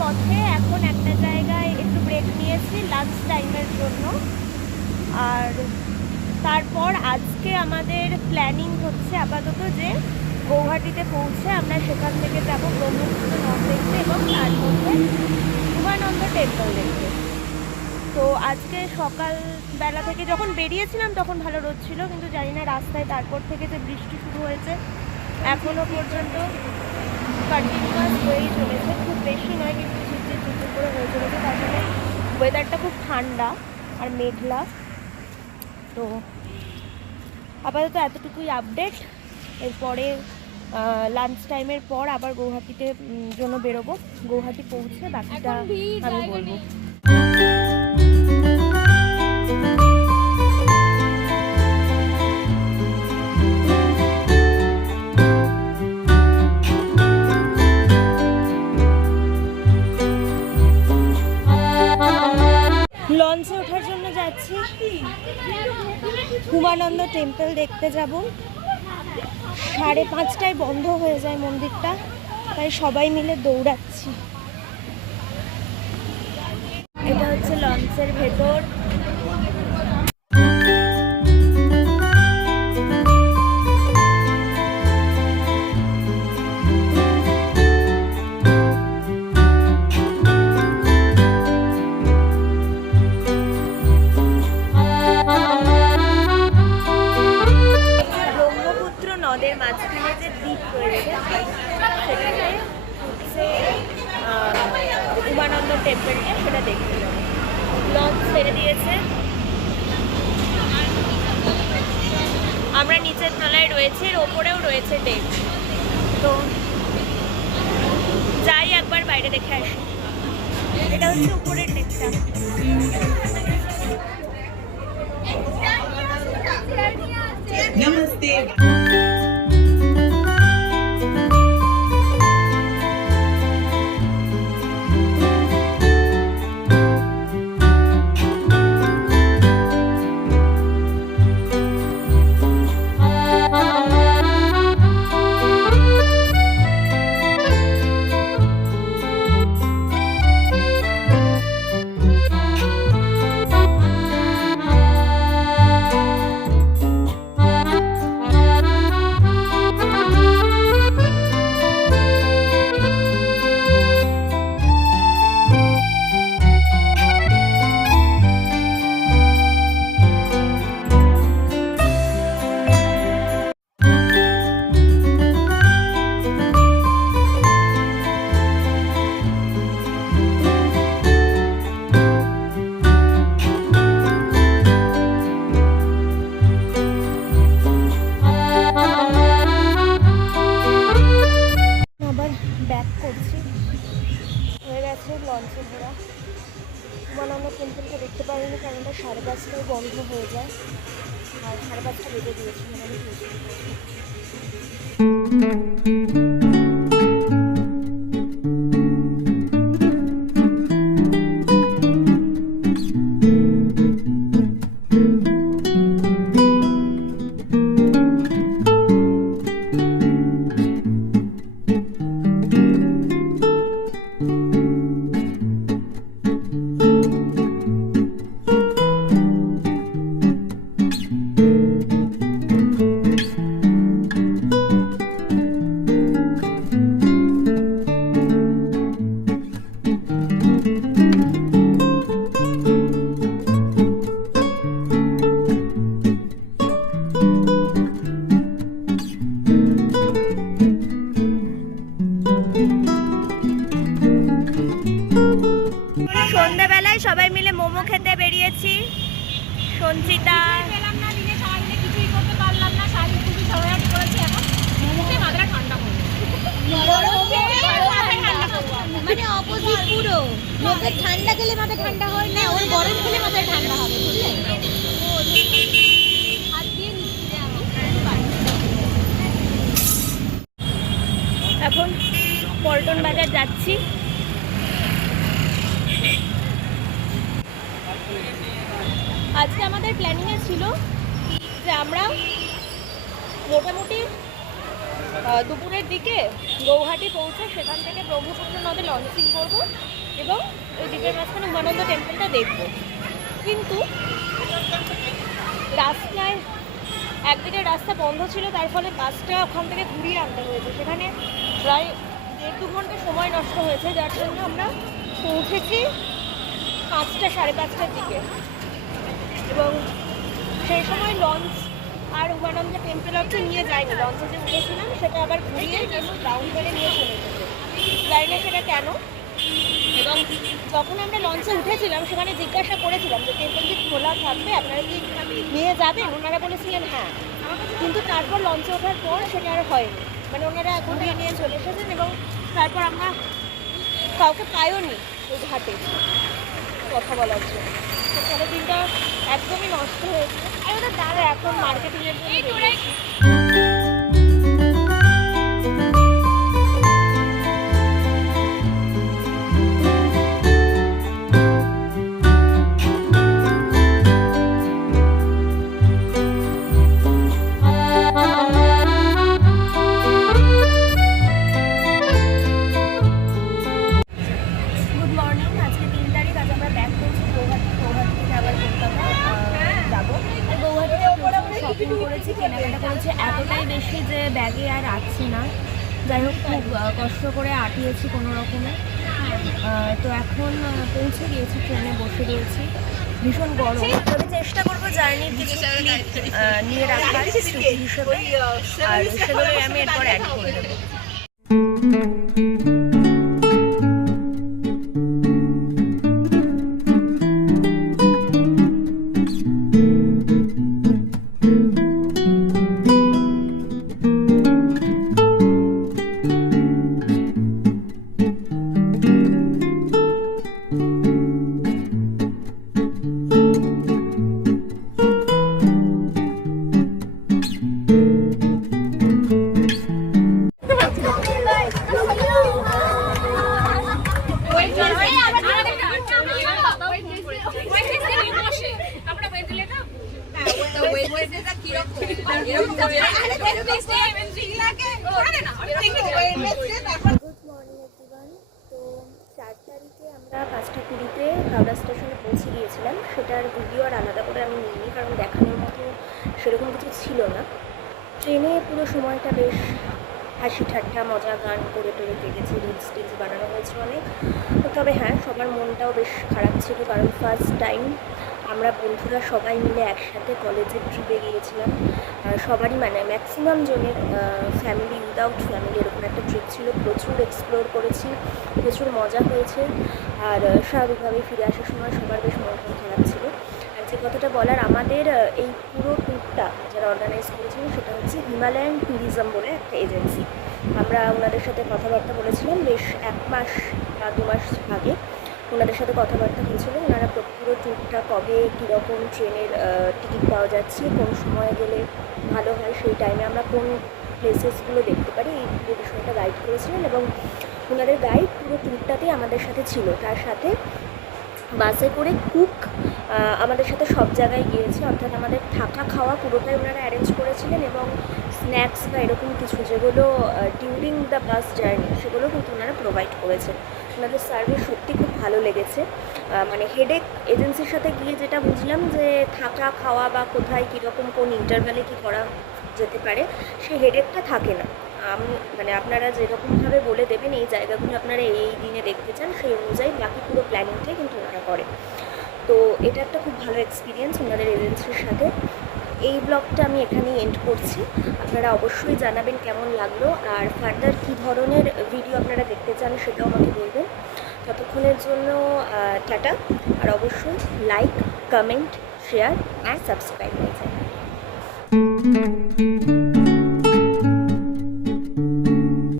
পথে এখন একটা জায়গায় একটু ব্রেক নিয়েছি লাঞ্চ টাইমের জন্য। আর তারপর আজকে আমাদের প্ল্যানিং হচ্ছে আপাতত যে গৌহাটিতে পৌঁছে আমরা সেখান থেকে যাব ব্রহ্মপুত্র নদ দেখতে এবং তার মধ্যে উমানন্দ টেম্পল দেখতে। তো আজকে সকালবেলা থেকে যখন বেরিয়েছিলাম তখন ভালো রোদ ছিল, কিন্তু জানি না রাস্তায় তারপর থেকে যে বৃষ্টি শুরু হয়েছে এখনও পর্যন্ত কন্টিনিউয়াস হয়েই চলেছে। খুব বেশি নয় কিন্তু ঝিরঝির ঝিরঝির করে হয়ে চলেছে। তার জন্য ওয়েদারটা খুব ঠান্ডা আর মেঘলা। তো আপাতত এতটুকুই আপডেট। এরপরে লাঞ্চ টাইমের পর আবার গৌহাটিতে জন্য বেরোবো। গৌহাটি পৌঁছে বাকিটা আমি বলবো। লঞ্চে ওঠার জন্য যাচ্ছি, উমানন্দ টেম্পল দেখতে যাব। 5:30টায় বন্ধ হয়ে যায় মন্দিরটা, তাই সবাই মিলে দৌড়াচ্ছি। এটা হচ্ছে লঞ্চের ভেতর। নদের মাঝখানে যে দ্বীপ রয়েছে সেখানে হচ্ছে উমানন্দ টেম্পলটা, সেটা দেখতে যাবো। লঞ্চ ছেড়ে দিয়েছে, আমরা নিচের তলায় রয়েছে, এর ওপরেও রয়েছে ডেক। তো যাই একবার বাইরে দেখে আসি। এটা হচ্ছে উপরের ডেকটা। नमस्ते। লঞ্চে ঘোরা। উমানন্দ টেম্পলটা দেখতে পারিনি কারণ ওটা 5:30টায় বন্ধ হয়ে যায়, আর 5:30টা বেজে দিয়েছি মানে সন্ধ্যাবেলায় সবাই মিলে মোমো খেতে বেরিয়েছি। সঞ্চিতা পেলাম না, দিনে সারাদিনে কিছুই করতে পারলাম না, শাড়ি খুবই ঝগড়াঝাটি করেছি। এখন মোমোতে মাথাটা ঠান্ডা করবে, মানে অপোজিট পুরো। লোকে ঠান্ডা খেলে মাথা ঠান্ডা হয় না, ওর গরম খেলে মাথা ঠান্ডা হবে, বুঝলে? এখন পল্টন বাজার যাচ্ছি। আজকে আমাদের প্ল্যানিংয়ে ছিল যে আমরা মোটামুটি দুপুরের দিকে গৌহাটি পৌঁছে সেখান থেকে ব্রহ্মপুত্র নদে লঞ্চিং করবো এবং ওই দ্বীপের মাঝখানে উমানন্দ টেম্পলটা দেখবো। কিন্তু রাস্তায় একদিকে রাস্তা বন্ধ ছিল, তার ফলে বাসটা ওখান থেকে ঘুরিয়ে আনতে হয়েছে। সেখানে প্রায় 1-2 ঘন্টা সময় নষ্ট হয়েছে, যার জন্য আমরা পৌঁছেছি 5টা 5:30টার দিকে। এবং সেই সময় লঞ্চ আর উমানন্দ টেম্পল অবধি নিয়ে যায়নি। লঞ্চে যে উঠেছিলাম সেটা আবার ঘুরিয়ে রাউন্ড করে নিয়ে চলে এসেছে। জানি না সেটা কেন। এবং যখন আমরা লঞ্চে উঠেছিলাম সেখানে জিজ্ঞাসা করেছিলাম যে টেম্পল কি খোলা থাকবে, আপনারা কি নিয়ে যাবেন? ওনারা বলেছিলেন হ্যাঁ। কিন্তু তারপর লঞ্চে ওঠার পর সেটা আর হয়নি, মানে ওনারা ঘুরিয়ে নিয়ে চলে এসেছেন এবং তারপর আমরা কাউকে পাইওনি ওই ঘাটে কথা বলার জন্য। তো পরের দিনটা একদমই নষ্ট হয়েছে। আর ওটা দাঁড়া এখন মার্কেটিংয়ের জন্য বেরিয়েছি। কেনাকাটা করেছি এতটাই বেশি যে ব্যাগে আর আসছে না। যাই হোক, খুব কষ্ট করে আটিয়েছি কোনো রকমে। তো এখন পৌঁছে গিয়েছি, ট্রেনে বসে রয়েছি, ভীষণ গরম। আমি চেষ্টা করবো জার্নির কিছু নিয়ে রাখার স্মৃতি হিসেবে, আর সেগুলোই আমি এরপর অ্যাড করে দেবো। আমরা 5:20-তে হাওড়া স্টেশনে পৌঁছে গিয়েছিলাম। সেটার ভিডিও আর আলাদা করে আমি নিইনি, কারণ দেখানোর মতো সেরকম কিছু ছিল না। ট্রেনে পুরো সময়টা বেশ হাসি ঠাট্টা মজা গান করে টোরে কেটেছে, রিলস টিলস বানানো হয়েছে অনেক। তবে হ্যাঁ, সবার মনটাও বেশ খারাপ ছিল, কারণ ফার্স্ট টাইম আমরা বন্ধুরা সবাই মিলে একসাথে কলেজের ট্রিপে গিয়েছিলাম। সবারই মানে ম্যাক্সিমাম জনের ফ্যামিলি উইদাউট ফ্যামিলি এরকম একটা ট্রিপ ছিল। প্রচুর এক্সপ্লোর করেছি, প্রচুর মজা হয়েছে। আর স্বাভাবিকভাবে ফিরে আসার সময় সবার বেশ মন খারাপ ছিল। আর যে কথাটা বলার, আমাদের এই পুরো ট্যুরটা যারা অর্গানাইজ করেছিলেন সেটা হচ্ছে হিমালয়ান ট্যুরিজম বলে একটা এজেন্সি। আমরা ওনাদের সাথে কথাবার্তা বলেছিলাম বেশ 1 মাস বা 2 মাস আগে। ওনাদের সাথে কথাবার্তা হয়েছিল। ওনারা পুরো ট্যুরটা কবে কীরকম ট্রেনের টিকিট পাওয়া যাচ্ছে, কোন সময়ে গেলে ভালো হয়, সেই টাইমে আমরা কোন প্লেসেসগুলো দেখতে পারি, এই পুরো বিষয়টা গাইড করেছিলেন। এবং ওনাদের গাইড পুরো ট্যুরটাতেই আমাদের সাথে ছিল। তার সাথে বাসে করে কুক আমাদের সাথে সব জায়গায় গিয়েছে, অর্থাৎ আমাদের থাকা খাওয়া পুরোটাই ওনারা অ্যারেঞ্জ করেছিলেন। এবং স্ন্যাক্স বা এরকম কিছু যেগুলো ডিউরিং দ্য বাস জার্নি সেগুলো কিন্তু ওনারা প্রোভাইড করেছেন। ওনাদের সার্ভিস সত্যি খুব ভালো লেগেছে। মানে হেডেক এজেন্সির সাথে গিয়ে যেটা বুঝলাম যে থাকা খাওয়া বা কোথায় কীরকম কোন ইন্টারভ্যালে কী করা যেতে পারে সেই হেডেকটা থাকে না। মানে আপনারা যেরকমভাবে বলে দেবেন এই জায়গাগুলো আপনারা এই দিনে দেখতে চান, সেই অনুযায়ী বাকি পুরো প্ল্যানিংটাই কিন্তু ওনারা করে। তো এটা একটা খুব ভালো এক্সপিরিয়েন্স ওনাদের এজেন্সির সাথে। এই ব্লগটা আমি এখানেই এন্ড করছি। আপনারা অবশ্যই জানাবেন কেমন লাগলো, আর ফার্দার কী ধরনের ভিডিও আপনারা দেখতে চান সেটাও আমাকে বলবেন। ততক্ষণের জন্য টাটা, আর অবশ্যই like, comment, share and subscribe হয়ে যায়।